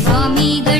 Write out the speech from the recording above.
for me.